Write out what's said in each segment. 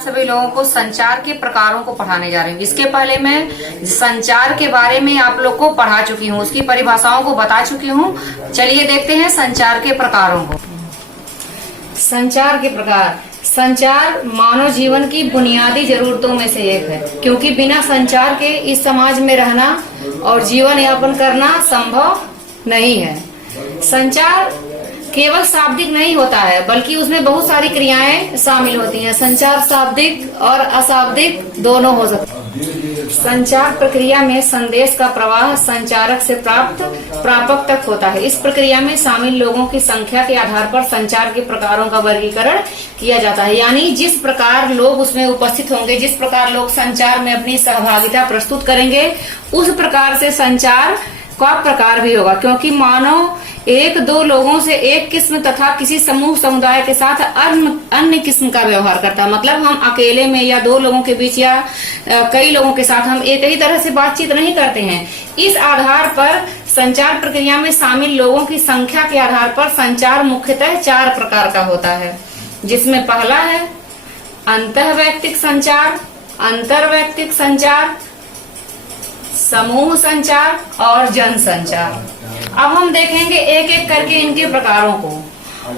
सभी लोगों को संचार के प्रकारों को पढ़ाने जा रही हूँ। इसके पहले मैं संचार के बारे में आप लोग को पढ़ा चुकी हूँ, उसकी परिभाषाओं को बता चुकी हूँ। चलिए देखते हैं संचार के प्रकारों को। संचार के प्रकार। संचार मानव जीवन की बुनियादी जरूरतों में से एक है, क्योंकि बिना संचार के इस समाज में रहना और जीवन यापन करना संभव नहीं है। संचार केवल शाब्दिक नहीं होता है, बल्कि उसमें बहुत सारी क्रियाएं शामिल होती हैं। संचार शाब्दिक और अशाब्दिक दोनों हो सकते हैं। संचार प्रक्रिया में संदेश का प्रवाह संचारक से प्रापक तक होता है। इस प्रक्रिया में शामिल लोगों की संख्या के आधार पर संचार के प्रकारों का वर्गीकरण किया जाता है। यानी जिस प्रकार लोग उसमें उपस्थित होंगे, जिस प्रकार लोग संचार में अपनी सहभागिता प्रस्तुत करेंगे, उस प्रकार से संचार का प्रकार भी होगा। क्योंकि मानव एक दो लोगों से एक किस्म तथा किसी समूह समुदाय के साथ अन्य किस्म का व्यवहार करता है। मतलब हम अकेले में या दो लोगों के बीच या कई लोगों के साथ हम एक ही तरह से बातचीत नहीं करते हैं। इस आधार पर संचार प्रक्रिया में शामिल लोगों की संख्या के आधार पर संचार मुख्यतः 4 प्रकार का होता है, जिसमें पहला है अंतःवैयक्तिक संचार, अंतर्वैयक्तिक संचार, समूह संचार और जन संचार। अब हम देखेंगे एक एक करके इनके प्रकारों को।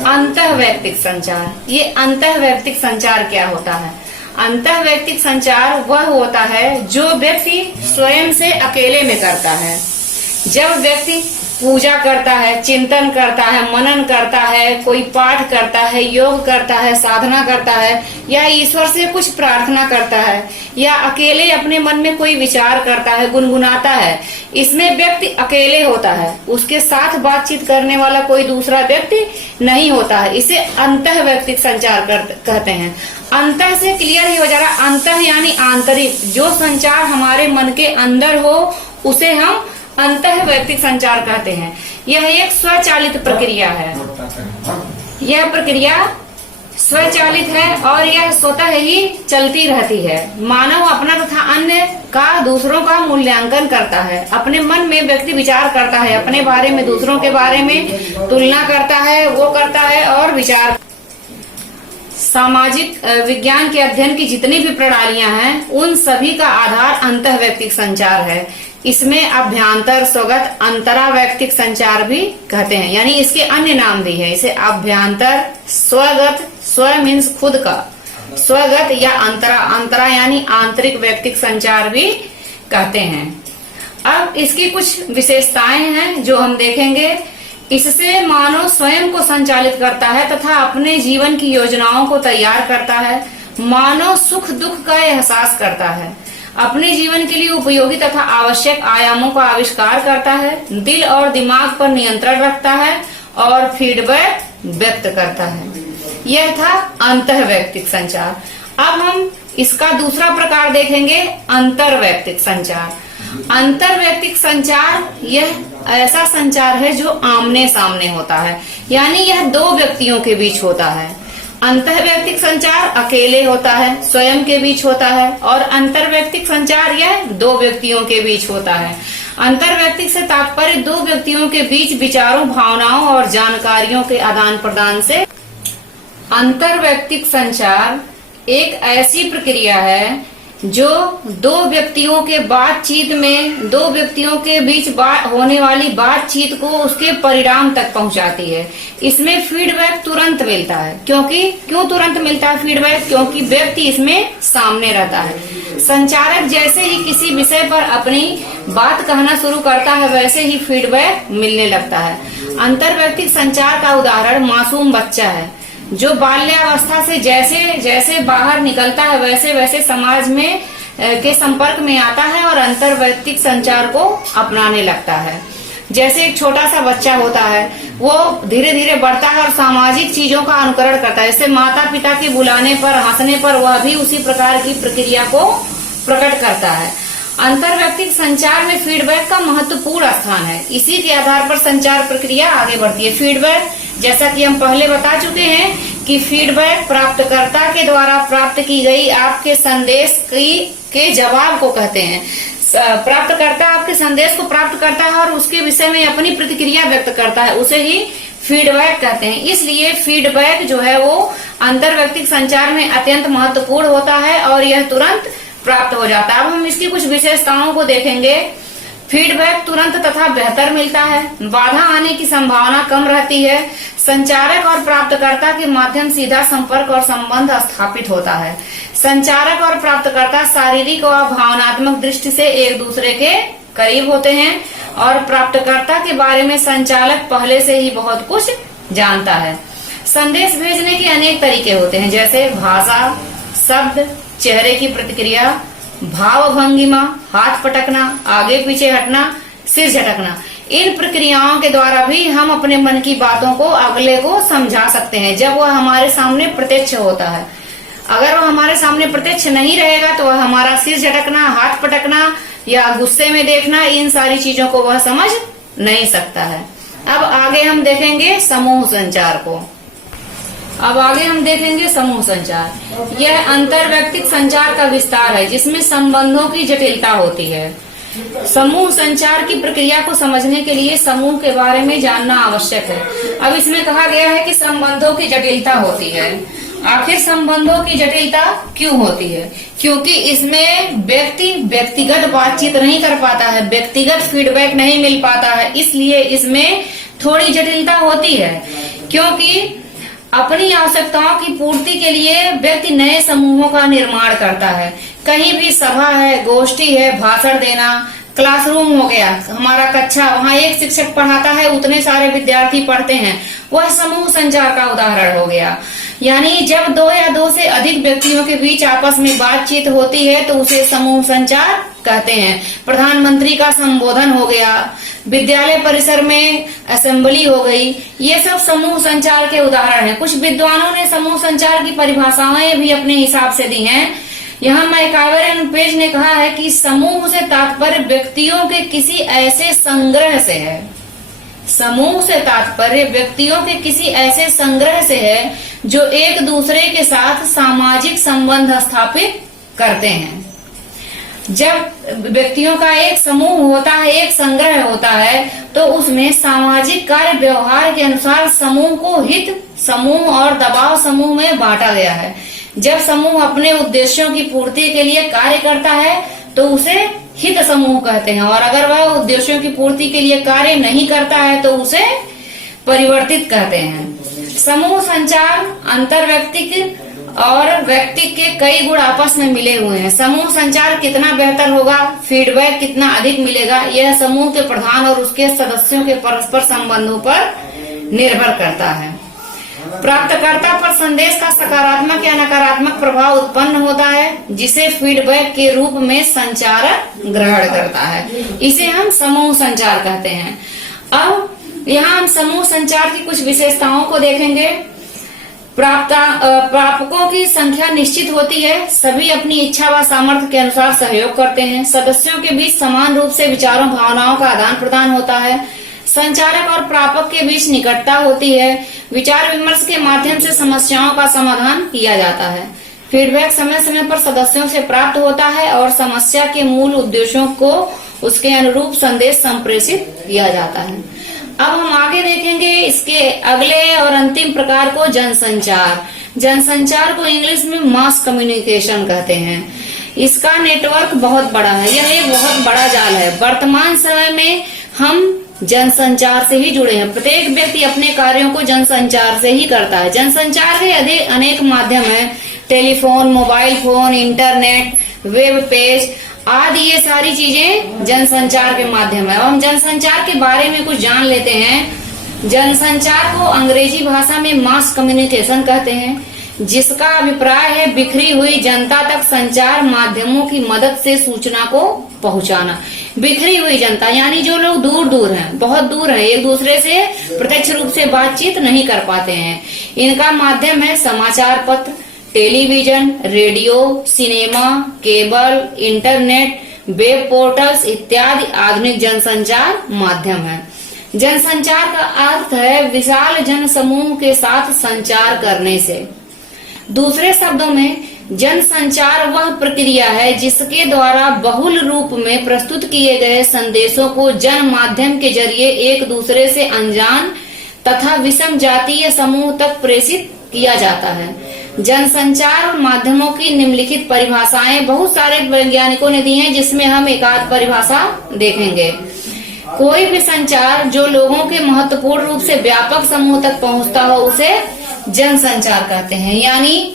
अंतःवैयक्तिक संचार। ये अंतःवैयक्तिक संचार क्या होता है? अंतःवैयक्तिक संचार वह होता है जो व्यक्ति स्वयं से अकेले में करता है। जब व्यक्ति पूजा करता है, चिंतन करता है, मनन करता है, कोई पाठ करता है, योग करता है, साधना करता है, या ईश्वर से कुछ प्रार्थना करता है, या अकेले अपने मन में कोई विचार करता है, गुनगुनाता है, इसमें व्यक्ति अकेले होता है, उसके साथ बातचीत करने वाला कोई दूसरा व्यक्ति नहीं होता है। इसे अंतःवैयक्तिक संचार कहते हैं। अंतः से क्लियर ही हो जा रहा, अंतः यानी आंतरिक, जो संचार हमारे मन के अंदर हो उसे हम अंतःवैयक्तिक संचार कहते हैं। यह एक स्वचालित प्रक्रिया है। यह प्रक्रिया स्वचालित है और यह स्वतः ही चलती रहती है। मानव अपना तथा अन्य का दूसरों का मूल्यांकन करता है। अपने मन में व्यक्ति विचार करता है, अपने बारे में दूसरों के बारे में तुलना करता है, वो करता है और विचार। सामाजिक विज्ञान के अध्ययन की जितनी भी प्रणालियां हैं, उन सभी का आधार अंतःवैयक्तिक संचार है। इसमें अभ्यांतर, स्वगत, अंतरावैयक्तिक संचार भी कहते हैं, यानी इसके अन्य नाम भी है। इसे अभ्यांतर, स्वगत, स्व मीन्स खुद का, स्वगत या अंतरा, अंतरा यानी आंतरिक वैयक्तिक संचार भी कहते हैं। अब इसकी कुछ विशेषताएं हैं जो हम देखेंगे। इससे मानव स्वयं को संचालित करता है तथा अपने जीवन की योजनाओं को तैयार करता है। मानव सुख दुख का एहसास करता है, अपने जीवन के लिए उपयोगी तथा आवश्यक आयामों का आविष्कार करता है, दिल और दिमाग पर नियंत्रण रखता है और फीडबैक व्यक्त करता है। यह था अंतःवैयक्तिक संचार। अब हम इसका दूसरा प्रकार देखेंगे, अंतर्वैयक्तिक संचार। अंतर्वैयक्तिक संचार यह ऐसा संचार है जो आमने सामने होता है, यानी यह दो व्यक्तियों के बीच होता है। अंतःवैयक्तिक संचार अकेले होता है, स्वयं के बीच होता है, और अंतर्वैयक्तिक संचार यह दो व्यक्तियों के बीच होता है। अंतर्वैयक्तिक से तात्पर्य दो व्यक्तियों के बीच विचारों, भावनाओं और जानकारियों के आदान प्रदान से। अंतर्वैयक्तिक संचार एक ऐसी प्रक्रिया है जो दो व्यक्तियों के बातचीत में, दो व्यक्तियों के बीच होने वाली बातचीत को उसके परिणाम तक पहुंचाती है। इसमें फीडबैक तुरंत मिलता है। क्यों तुरंत मिलता है फीडबैक? क्योंकि व्यक्ति इसमें सामने रहता है। संचारक जैसे ही किसी विषय पर अपनी बात कहना शुरू करता है, वैसे ही फीडबैक मिलने लगता है। अंतर्वैयक्तिक संचार का उदाहरण मासूम बच्चा है, जो बाल्यावस्था से जैसे जैसे बाहर निकलता है, वैसे वैसे समाज में के संपर्क में आता है और अंतर्वैयक्तिक संचार को अपनाने लगता है। जैसे एक छोटा सा बच्चा होता है, वो धीरे धीरे बढ़ता है और सामाजिक चीजों का अनुकरण करता है। जैसे माता पिता के बुलाने पर, हंसने पर वह भी उसी प्रकार की प्रक्रिया को प्रकट करता है। अंतर्वैयक्तिक संचार में फीडबैक का महत्वपूर्ण स्थान है। इसी के आधार पर संचार प्रक्रिया आगे बढ़ती है। फीडबैक, जैसा कि हम पहले बता चुके हैं कि फीडबैक प्राप्तकर्ता के द्वारा प्राप्त की गई आपके संदेश के जवाब को कहते हैं। प्राप्तकर्ता आपके संदेश को प्राप्त करता है और उसके विषय में अपनी प्रतिक्रिया व्यक्त करता है, उसे ही फीडबैक कहते हैं। इसलिए फीडबैक जो है वो अंतर्व्यक्तिक संचार में अत्यंत महत्वपूर्ण होता है और यह तुरंत प्राप्त हो जाता है। अब हम इसकी कुछ विशेषताओं को देखेंगे। फीडबैक तुरंत तथा बेहतर मिलता है, बाधा आने की संभावना कम रहती है, संचारक और प्राप्तकर्ता के माध्यम सीधा संपर्क और संबंध स्थापित होता है। संचारक और प्राप्तकर्ता शारीरिक और भावनात्मक दृष्टि से एक दूसरे के करीब होते हैं और प्राप्तकर्ता के बारे में संचालक पहले से ही बहुत कुछ जानता है। संदेश भेजने के अनेक तरीके होते हैं, जैसे भाषा, शब्द, चेहरे की प्रतिक्रिया, भाव भंगिमा, हाथ पटकना, आगे पीछे हटना, सिर झटकना। इन प्रक्रियाओं के द्वारा भी हम अपने मन की बातों को अगले को समझा सकते हैं जब वह हमारे सामने प्रत्यक्ष होता है। अगर वह हमारे सामने प्रत्यक्ष नहीं रहेगा तो वह हमारा सिर झटकना, हाथ पटकना या गुस्से में देखना, इन सारी चीजों को वह समझ नहीं सकता है। अब आगे हम देखेंगे समूह संचार को। अब आगे हम देखेंगे समूह संचार। यह अंतर्व्यक्तिक संचार का विस्तार है जिसमें संबंधों की जटिलता होती है। समूह संचार की प्रक्रिया को समझने के लिए समूह के बारे में जानना आवश्यक है। अब इसमें कहा गया है कि संबंधों की जटिलता होती है। आखिर संबंधों की जटिलता क्यों होती है? क्योंकि इसमें व्यक्ति व्यक्तिगत बातचीत नहीं कर पाता है, व्यक्तिगत फीडबैक नहीं मिल पाता है, इसलिए इसमें थोड़ी जटिलता होती है। क्योंकि अपनी आवश्यकताओं की पूर्ति के लिए व्यक्ति नए समूहों का निर्माण करता है। कहीं भी सभा है, गोष्ठी है, भाषण देना, क्लासरूम हो गया, हमारा कक्षा, वहाँ एक शिक्षक पढ़ाता है, उतने सारे विद्यार्थी पढ़ते हैं, वह समूह संचार का उदाहरण हो गया। यानी जब दो या दो से अधिक व्यक्तियों के बीच आपस में बातचीत होती है तो उसे समूह संचार कहते हैं। प्रधानमंत्री का संबोधन हो गया, विद्यालय परिसर में असेंबली हो गई, ये सब समूह संचार के उदाहरण हैं। कुछ विद्वानों ने समूह संचार की परिभाषाएं भी अपने हिसाब से दी हैं। यहाँ मैकाइवर एंड पेज ने कहा है कि समूह से तात्पर्य व्यक्तियों के किसी ऐसे संग्रह से है। समूह से तात्पर्य व्यक्तियों के किसी ऐसे संग्रह से है जो एक दूसरे के साथ सामाजिक संबंध स्थापित करते हैं। जब व्यक्तियों का एक समूह होता है, एक संग्रह होता है, तो उसमें सामाजिक कार्य व्यवहार के अनुसार समूह को हित समूह और दबाव समूह में बांटा गया है। जब समूह अपने उद्देश्यों की पूर्ति के लिए कार्य करता है तो उसे हित समूह कहते हैं, और अगर वह उद्देश्यों की पूर्ति के लिए कार्य नहीं करता है तो उसे परिवर्तित कहते हैं। समूह संचार अंतर्व्यक्तिक और व्यक्तिक के कई गुण आपस में मिले हुए हैं। समूह संचार कितना बेहतर होगा, फीडबैक कितना अधिक मिलेगा, यह समूह के प्रधान और उसके सदस्यों के परस्पर संबंधों पर निर्भर करता है। प्राप्तकर्ता पर संदेश का सकारात्मक या नकारात्मक प्रभाव उत्पन्न होता है जिसे फीडबैक के रूप में संचारक ग्रहण करता है। इसे हम समूह संचार कहते हैं। अब यहाँ हम समूह संचार की कुछ विशेषताओं को देखेंगे। प्रापकों की संख्या निश्चित होती है, सभी अपनी इच्छा व सामर्थ्य के अनुसार सहयोग करते हैं, सदस्यों के बीच समान रूप से विचारों भावनाओं का आदान प्रदान होता है, संचारक और प्रापक के बीच निकटता होती है, विचार विमर्श के माध्यम से समस्याओं का समाधान किया जाता है, फीडबैक समय समय पर सदस्यों से प्राप्त होता है और समस्या के मूल उद्देश्यों को उसके अनुरूप संदेश संप्रेषित किया जाता है। अब हम आगे देखेंगे इसके अगले और अंतिम प्रकार को जनसंचार। जनसंचार को इंग्लिश में मास कम्युनिकेशन कहते हैं। इसका नेटवर्क बहुत बड़ा है, यह एक बहुत बड़ा जाल है। वर्तमान समय में हम जनसंचार से ही जुड़े हैं। प्रत्येक व्यक्ति अपने कार्यों को जनसंचार से ही करता है। जनसंचार के अनेक माध्यम हैं, telephone, mobile phone, internet, web page आदि, ये सारी चीजें जनसंचार के माध्यम है। हम जनसंचार के बारे में कुछ जान लेते हैं। जनसंचार को अंग्रेजी भाषा में मास कम्युनिकेशन कहते हैं, जिसका अभिप्राय है बिखरी हुई जनता तक संचार माध्यमों की मदद से सूचना को पहुंचाना। बिखरी हुई जनता यानी जो लोग दूर दूर हैं, बहुत दूर हैं, एक दूसरे से प्रत्यक्ष रूप से बातचीत नहीं कर पाते हैं, इनका माध्यम है समाचार पत्र, television, radio, cinema, cable, internet, web portals इत्यादि आधुनिक जनसंचार माध्यम है। जनसंचार का अर्थ है विशाल जन समूह के साथ संचार करने से। दूसरे शब्दों में जनसंचार वह प्रक्रिया है जिसके द्वारा बहुल रूप में प्रस्तुत किए गए संदेशों को जन माध्यम के जरिए एक दूसरे से अनजान तथा विषम जातीय समूह तक प्रेषित किया जाता है। जनसंचार माध्यमों की निम्नलिखित परिभाषाएं बहुत सारे वैज्ञानिकों ने दी हैं, जिसमें हम एक आध परिभाषा देखेंगे। कोई भी संचार जो लोगों के महत्वपूर्ण रूप से व्यापक समूह तक पहुंचता हो उसे जनसंचार कहते हैं। यानी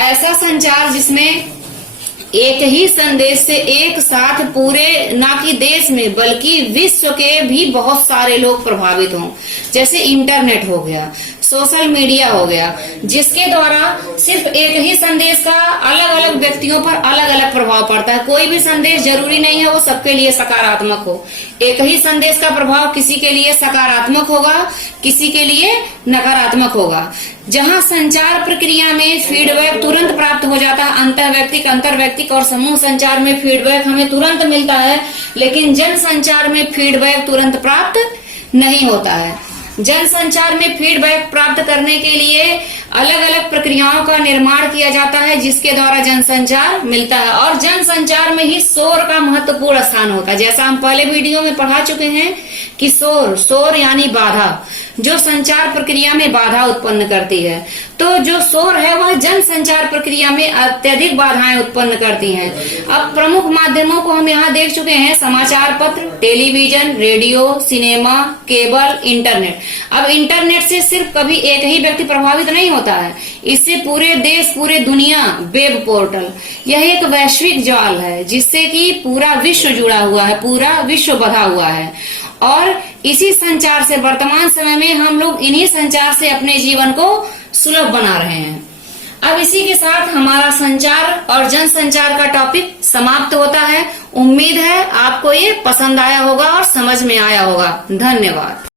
ऐसा संचार जिसमें एक ही संदेश से एक साथ पूरे ना कि देश में बल्कि विश्व के भी बहुत सारे लोग प्रभावित हों। जैसे इंटरनेट हो गया, सोशल मीडिया हो गया, जिसके द्वारा सिर्फ एक ही संदेश का अलग अलग व्यक्तियों पर अलग अलग प्रभाव पड़ता है। कोई भी संदेश जरूरी नहीं है वो सबके लिए सकारात्मक हो। एक ही संदेश का प्रभाव किसी के लिए सकारात्मक होगा, किसी के लिए नकारात्मक होगा। जहां संचार प्रक्रिया में फीडबैक तुरंत प्राप्त हो जाता है, अंतर्वैयक्तिक, अंतर्वैयक्तिक और समूह संचार में फीडबैक हमें तुरंत मिलता है, लेकिन जन संचार में फीडबैक तुरंत प्राप्त नहीं होता है। जन संचार में फीडबैक प्राप्त करने के लिए अलग अलग प्रक्रियाओं का निर्माण किया जाता है, जिसके द्वारा जनसंचार मिलता है। और जनसंचार में ही शोर का महत्वपूर्ण स्थान होता है। जैसा हम पहले वीडियो में पढ़ा चुके हैं कि शोर यानी बाधा, जो संचार प्रक्रिया में बाधा उत्पन्न करती है। तो जो शोर है वह जन संचार प्रक्रिया में अत्यधिक बाधाएं उत्पन्न करती हैं। अब प्रमुख माध्यमों को हम यहाँ देख चुके हैं, समाचार पत्र, television, radio, cinema, cable, internet. अब इंटरनेट से सिर्फ कभी एक ही व्यक्ति प्रभावित नहीं होता है, इससे पूरे देश, पूरे दुनिया, वेब पोर्टल, यह एक वैश्विक जाल है जिससे कि पूरा विश्व जुड़ा हुआ है, पूरा विश्व बधा हुआ है। और इसी संचार से वर्तमान समय में हम लोग इन्हीं संचार से अपने जीवन को सुलभ बना रहे हैं। अब इसी के साथ हमारा संचार और जनसंचार का टॉपिक समाप्त होता है। उम्मीद है आपको ये पसंद आया होगा और समझ में आया होगा। धन्यवाद।